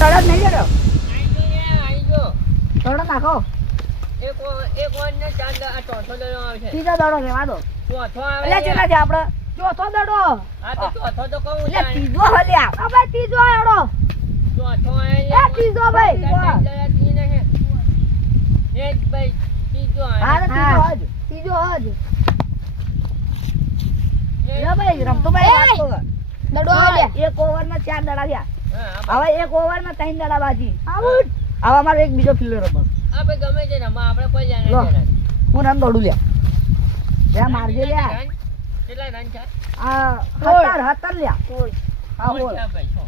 તળત નહીં જડ્યો આઈ ગયો તળો નાખો એક વાર ને ચાર આ ચોથો દડો આવશે ત્રીજો દડો રેવા દો ચોથો આવે એટલે કેટલા છે આપણે ચોથો દડો આ તો ચોથો તો કહું એટલે ત્રીજો હલ્યા હવે ત્રીજો આડો ચોથો આવે એ ત્રીજો ભાઈ એક ભાઈ ત્રીજો હા ત્રીજો હજ લે ભાઈ રમતો ભાઈ વાત કરો દડો આલ્યા એક ઓવરમાં 4 દડા થયા હવે એક ઓવરમાં 3 દડા બાજી આઉટ હવે અમારો એક બીજો ફિલ્ડર રમો આપણે ગમે છે રમવા આપણે કોઈ જાણે લો. નહીં હું રન દોડું લ્યા લે મારજે લ્યા કેટલા રન છે આ 17 લ્યા આ બોલ ઓછા ભાઈ છો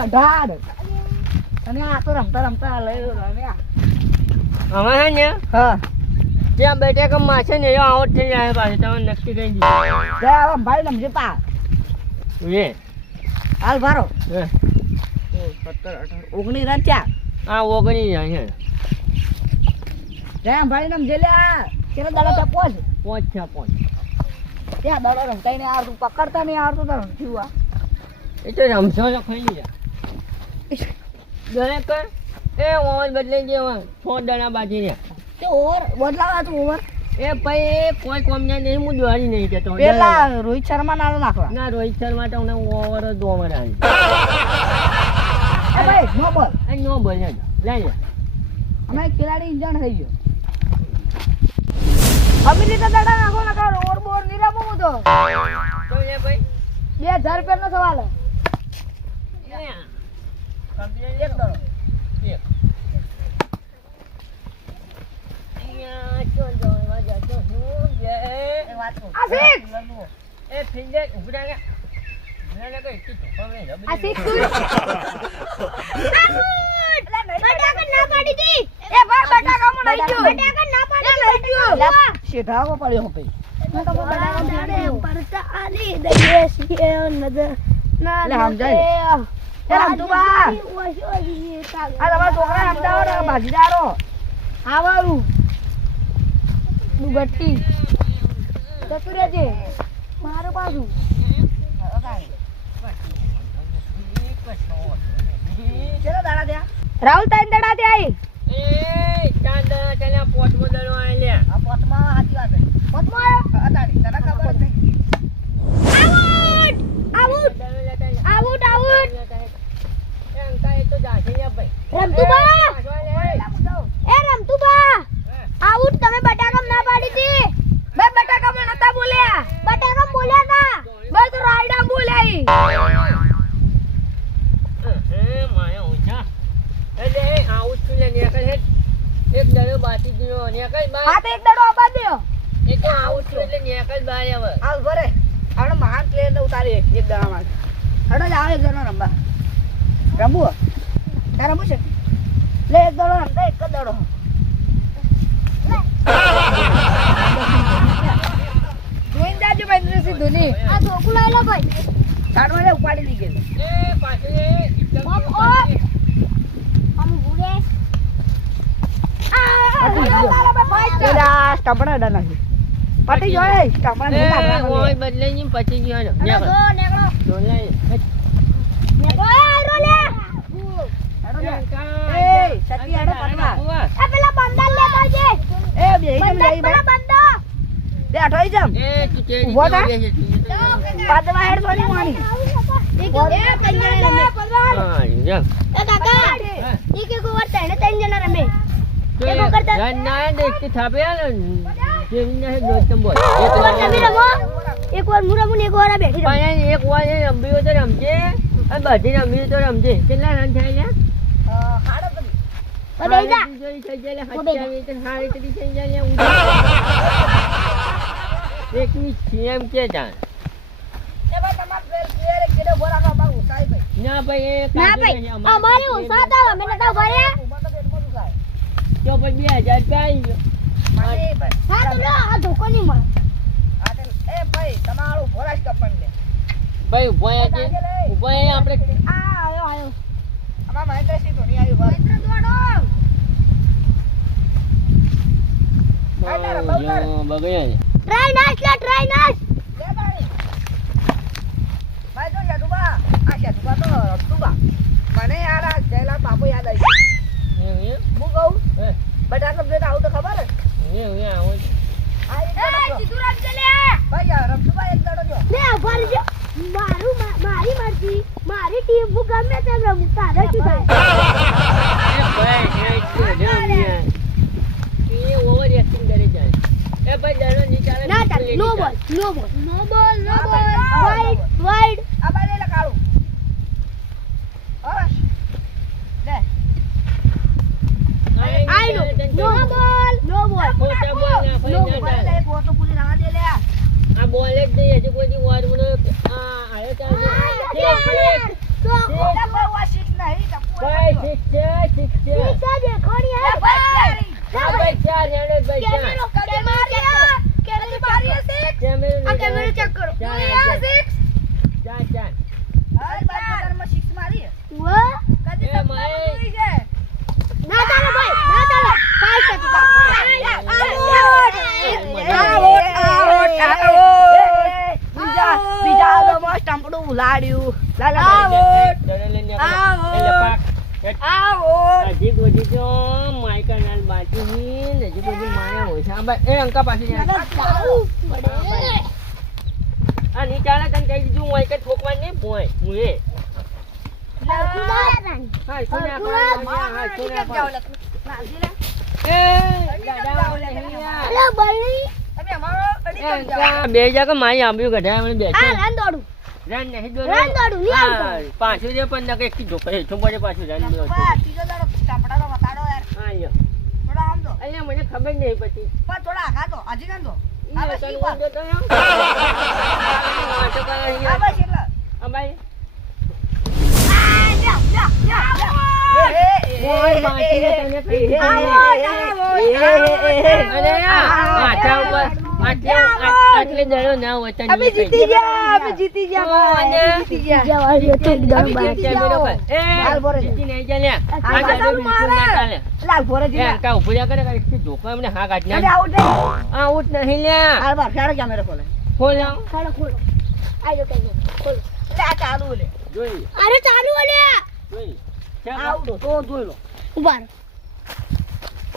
અઢાર અને આ તો રમતા રમતા લઈ રમ્યા હવે હે ને હા ત્યાં બેઠા કે માછે ને એવો આઉટ થઈ જાય પાછું તમે નક્કી કરી દીધું લે હવે ભાઈ રમજે પા એ હાલ ભારો હે. 17 18 19 રન ચા આ ઓગણી જાય છે લે ભાઈ રમજે લે કેનો દાડો તો પોચ પાંચ છે પાંચ ત્યાં દાડો રમતા ને આવતું પકડતા નહીં આવતું તો રમતું આ એ તો રમશો તો ખાઈ ગયા દરેક એ ઓવર બદલાઈ ગયો 6 દડા બાજી ને તે ઓવર બદલાવા તું ઓવર એ ભાઈ કોઈ કોમ નહીં હું દોડી નહીં કેતો પેલા રોહિત શર્મા નાનો નાખવા ના રોહિત શર્મા તો ઓવર જ ઓવર આવી એ ભાઈ નો બોલ નો બોલ લઈ જા અમે ખેલાડી ઇન્જન થઈ ગયો અમે રીતે દાડા નાખો ના કરો ઓવર બોર ની રમો હું તો તો એ ભાઈ 2000 રૂપિયા નો સવાલ કમ્પ્લીટ એક દડો એક અહીંયા ચોલ જવા જા તો હું જે એ વાત કો આશિક એ ફિલ્ડર ઉભરા કે મને કઈ કી તો હવે આશિક તું બટાકા ના પાડી દી એ ભાઈ બટાકા મો લઈ ગયો બટાકા ના પાડી લઈ ગયો શેઠાવો પડ્યો હો ભાઈ બટાકા દાડે પરતા આલી દઈએ છે નજર ના લે સમજાય એ રમતુબા આ તમારા છોકરા અમદાવાદ ભાજીદારો આવારું દુગટ્ટી જતું રહેજે મારું પાછું ચલો દાડા ત્યાં રાહુલ તાઈ દાડા ત્યાં એ ચાંદ ચાલ્યા પોટમો દડો આલ્યા આ પોતમાં હાથી વાત પોતમાં આવ્યો અતાડી તને ખબર જ નહીં આઉટ આઉટ આઉટ એમ કાય તો જાશે ને ભાઈ રમતુબા એ રમતુબા આઉટ તમે બટાકમ ના પાડી હતી મેં બટાકમ નતા બોલ્યા બટાકમ બોલ્યા હતા બસ રાયડા બોલ્યા માયા ઊંચા એટલે આઉટ છું ને કઈ હેડ એક દડો બાકી ગયો ને કઈ બાર હા તો એક દડો આપા દયો એ તો આઉટ છું એટલે ને કઈ બાર આવે હાલ ભરે આપણે મહાન પ્લેયર ને ઉતારી એક દડામાં હડો જ આવે એક દડો રમવા રમવું તારે રમવું છે લે એક દડો રમતા એક જ દડો જોઈને જાજો મહેન્દ્રસિંહ ધોની આ ધોકું લઈ લો ભાઈ સાડમાં લે ઉપાડી લઈ ગયેલો એ પાછળ એકદમ આમ ભૂલે આ સ્ટમ્પના ડર નથી પટી જોય સ્ટમ્પના ઓય બદલાઈ ની પછી ગયો ને નેકળો નેકળો તો લઈ નેકળો આરો લે એ સતી આડો પટવા એ પેલા બંદા લે કરજે એ બેહી જમ લઈ બે બંદા બે અઠોઈ જમ એ તું તે ઉભો થા પાદવા હેડ સોની માની એ કંજણે રમે હા જમ એ કાકા ઈ કે ગોવર તણે ત્રણ જણા રમે રન ના દેખતી થાપે જેવી ને દોસ્તમ બોલ એક વાર તમે રમો એક વાર હું રમું ને એક વાર આ બેઠી રમો પણ એક વાર એ રમ્યો તો રમજે અને બધી રમ્યું તો રમજે કેટલા રન થાય લે ઓ બેજા જોઈ થઈ જાય હચ્ચાવી તો હારી તરી થઈ જાય એકની સીએમ કે જાણ એ ભાઈ તમાર પ્લેયર કેડો બોરા કા મારું સાઈ ભાઈ ના ભાઈ એ ના ભાઈ અમારે ઉસાતા અમે નતા ભર્યા તો પછી 2000 રૂપિયા આવી ગયો હા તો લો આ ધોકો ની મળે એ ભાઈ તમારું ભોરાશ કપન લે ભાઈ ઉભા છે ઉભા આપણે આ આયો અમાર મહેન્દ્રસિંહ ધોની આવ્યું ભાઈ મહેન્દ્ર દોડો બગડ્યા ટ્રાય નાખ લે ટ્રાય નાખ લે તાણી. ભાઈ જો યાદુબા. આ યાદુબા તો રમતુબા. મને યાર આ જયલાલ બાપુ યાદ આવી ગયું. હું કહું હે બટાકા પ્લેટ આવું તો ખબર હે આવો છે. આ એક એ દાડો જો. સીધું રાખજે લે ભાઈ યાર રમતુબા એક દાડો જો. લે આભાર જો મારી મરજી મારી ટીમ હું ગમે તેમ રમું તારે શું થાય એ ભાઈ એ ઓવર એક્ટિંગ કરી જાય. એ ભાઈ દાડો નીચાલે ના ચાલ નો બોલ વાઈડ આ બાઈ લે કાળું. બસ. લે. આઈ નો બોલ ખોટા બોલ ના નો ભાઈ ના બોલ ચાલે. લે ગોતો પૂરી ના દે લે. આ બોલ જ નહીં હજી કોઈ વાર મને આ આયો ચાલે. ઓલા ભાઈ વા શીખ નહીં ટપુ. ભાઈ ઠીક છે ઠીક છે. આ ભાઈ ચાર હેડે ભાઈ ચાર. કેમેરો ચેક કરો ચાર ચાર. હાલ બાઈ પોતાનામાં શીખ મારી. કદી એ તો માય. પૂરી છે. ના ચાલો ભાઈ ના ચાલો ફાસ્ટ બીજા તો મસ્ત ટંપડું ઉલાડ્યું. લા લા દડો લઈને નીકળો. એટલે પાક. હજી બધી તો માયકા નાલ બાકી ની ને હજી બધી માયા હોય છે. આ ભાઈ એ અંકા પાછી જાય. આ ની ચાલે તને કહી દીધું હું એક જ ઠોકવા નહીં પોય હું એ હા સુને તમે અમારો અડી કેમ જાઓ? બે જગા મારી આંબી ગઢા મને બેઠે રન દોડું રન નહીં દોડો. રન દોડું, નહીં આવતો. હા, પાછું જે પણ નકે એક ઢોકળે હેઠું પડે પાછું રન દોડો. બા, ત્રીજો દાડો ટપડાનો વતાડો યાર. હા યો થોડા આમ દો. અલ્યા મને ખબર નહીં પછી પણ થોડા આઘા દો. હજી ના દો. ઈ આ બસ તને ઈ વાત. ઊંધો તો એમ. વાંચો કરે આ અહીંયા. બસ એટલે. આ ભાઈ ઓય બાકીને તને કહી દીધું. અરે યાર, માથા ઉપર આટલે દડો ના હોય તને અમે જીતી ગયા. અમે જીતી ગયા ભાઈ. અમે જીતી ગયા. જવારી તો એકદમ અમે બાકી. જીતી ગયા. હાલ ભરે છે. જીતી નહીં ચાલે. આ આ દડો તારું બિલકુલ ના મારે. ચાલે. લાલ ભરે એ છે. અંકા ઉભો રહ્યા કરે કે ધોકા એમને હા કાઢી તમે નાખ. આઉટ નહીં. આઉટ નહીં લ્યા. હાલ બાર ફેરો કેમેરો ખોલે. ખોલ આવ. ખોલો ખોલો આજો કેજો ખોલો લે આ ચાલુ લે. જોઈ અરે ચાલુ ઓલ્યા જોઈ ચાલ આઉટ તો જોઈ લો. ઉભા રહો.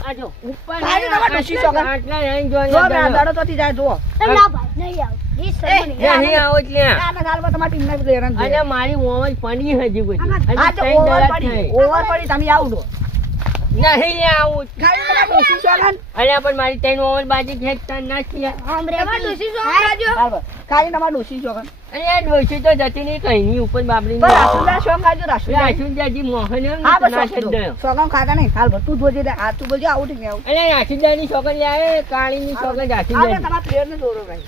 આ જો ઉપર ભાઈ, તમારે ડોશી ચોગન. આટલા નહીં જો જોઈ બે દાડો તો થી જાય જો. એ ના ભાઈ નહીં આવ ઈ સરમણી નહીં આવો એટલે આના ગાલમાં તમારી ટીમ ના પ્લેયર અને મારી ઓવર પડી હજી બધી આ હજી તો ત્રણ ઓવર દડા પડી. થઈ. ઓવર પડી તમે આઉટ દો. નહીં લે આવું ખાલી તમારે ડોશી ચોગન. અલ્યા પણ મારી ત્રણ ઓવર બાજી ખેંચતા ના થયા. આમ રે તમારે ડોશી ચોગન રાજો. ખાલી તમારે ડોશી ચોગન. અલ્યા ડોશી તો જતી નહીં કઈ નહીં ઉપર બાબરી પણ રાસુદા ચોગન ખાજો રાસુદા. રાશુદાજી મોહન એમ હા બસ ના ચોગન છેદ ગયો. ચોગન ખાતા નહીં. હાલ ભર તું જોજે લે. આ તું બોલજે આઉટ નહીં આઉટ. અલ્યા રાશુદાની છોકરી લે કાળીની છોકરી આપણે રાશુદાની તમારા પ્લેયર ને દોડો ભાઈ.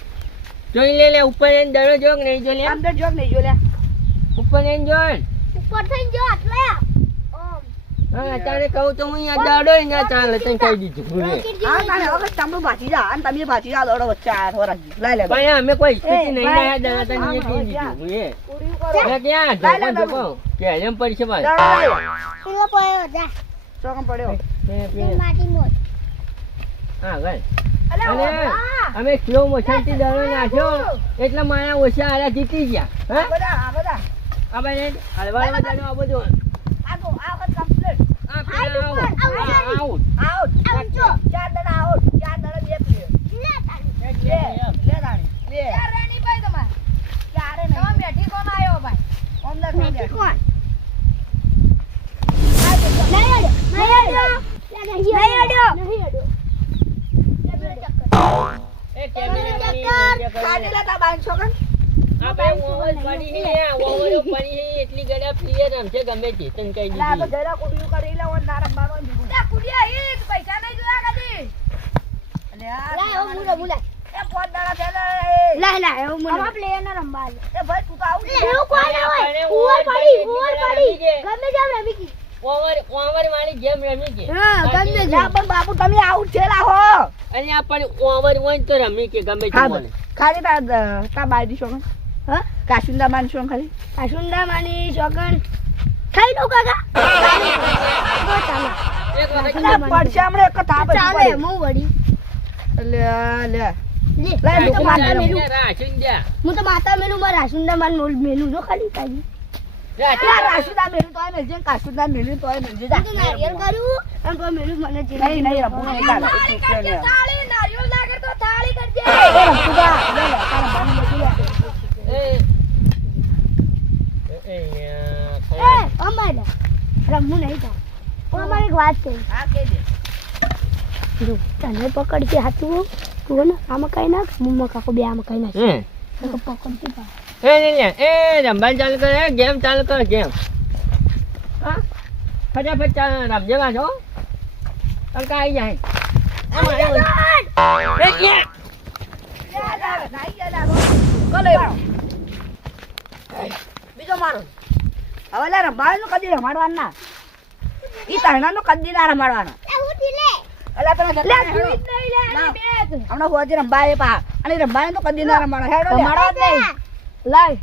જોઈ લે ઉપર એને દડો જોગ નહીં જો લે અંદર જોગ નહીં જો લે. ઉપર એને જોઈ ઉપર થઈને જો આટલે ઓમ હા તારે કહું તો હું અહીંયા દડો ના ચાલે તને કહી દીધું હું એ. હા તારે હવે તાંબુ ભાજી જા. અને તમે ભાજી જા દોડો વચ્ચે આ થોડા લઈ લે. પણ અમે કોઈ સ્થિતિ નહીં ભાઈ, લાયા દડા તને એ કહી દીધું હું એ. પૂરી કરો. મેં ક્યાં લાય, જોકો લાય, જોકો કે એમ પડશે ભાઈ દડો લઈ લે. પેલો પડ્યો જા ચોગન પડ્યો. માટી મોટ હા ગઈ અલે અને અમે સ્લો મોશન થી દડો નાખ્યો એટલે મારા ઓછા આરા જીતી ગયા આ હા બધા આ બધા. આ ભાઈ હલવાડવા દડો આ બધું આ તો આ વખત કમ્પ્લીટ. આ પેલા આઉટ આઉટ. આમ જો ચાર દડા આઉટ. ચાર દડા બે પ્લેયર. લે તારી લે લે રાણી લે. ચાર રાણી ભાઈ તમારે. ચારે નહીં. તમે બેઠી કોણ આયો ભાઈ? ઓમદાર કોણ બેઠી બેઠી? કોણ નહીં અડ્યો નહીં અડ્યો એ કેમેરા ખાલી લેતા બાઈન છોકન. આ ભાઈ ઓવર પડી હે ઓવર પડી હે એટલી ગડા પ્લેયર રમશે ગમે તે તને કહી લા તો દીધું જરા કુડિયું કરી લે ઓન દારમ બારો દીધું. લે કુડિયા ઈ પૈસા નહીં જોયા કદી. અલે લાય ઓ મુલા મુલા એ પોત દાડા થેલા લાય લાય ઓ મુલા અમાર પ્લેયર ના રંબા એ ભાઈ તું તો આઉટ એવું કોઈ ના હોય ઓવર પડી ગમે તેમ રમી કી ઓવર વાળી ગેમ રમી કે હા ગમે લા પણ બાપુ તમે આઉટ થેલા હો. અને આ પણ ઓવર હોય ને તો રમી કે ગમે તે બોલે ખાલી તા બાયડી છોકન. હા કાશિંદા માન છોકન ખાલી. આશુંદા માની શોગન ખાઈ દો કાકા ચાલે એક વખત લા પડશે હમણે એક થાપ ચાલે મો વડી લે લે લે હું તો માતા મેલું રાશન જા. હું તો માતા મેલું મારા રાસુંડા માન મેલું જો ખાલી કાજી લા રાશુદા મેલું તોય મેલજે ને કાશુદા મેલું તોય મેલજે જા. હું તો નારિયેળ કરું અને તો મેલું મને જે નહીં નહીં રમવું નહીં ચાલે. થાળી નારિયેળ ના કરતો થાળી કરજે એ રમતુડા લે લે તારા બાને બધું લે. એ અમારે રમવું નહીં થાય પણ અમારે એક વાત છે હા કહી દે. જો તને પકડશે હાથું તું ને આમાં કઈ નાખ મમ્મા કાકો બે આમાં કઈ નાખ પકડતી પા રમવાનું ચાલુ કરે ગેમ ચાલુ કર ગેમ હા ફટાફટ ચાલ રમજે પાછો અંકા આવી જાય બીજો મારો હવે લે રમાડવાનું કદી રમાડવાનું ના ઈ તરણાનો કદી ના રમાડવાનો અલા તને હમણાં હોજી રંબાય પા અને રંબાય તો કદી ના રમાડો હેડો રમાડવા જ નહીં લાય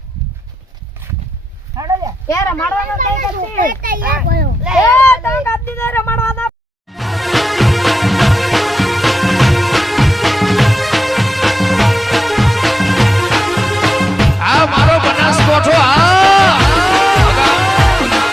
હેડો લે એ રમાડવાનું નહીં કરવું લે એ તો કદી નહીં રમાડવા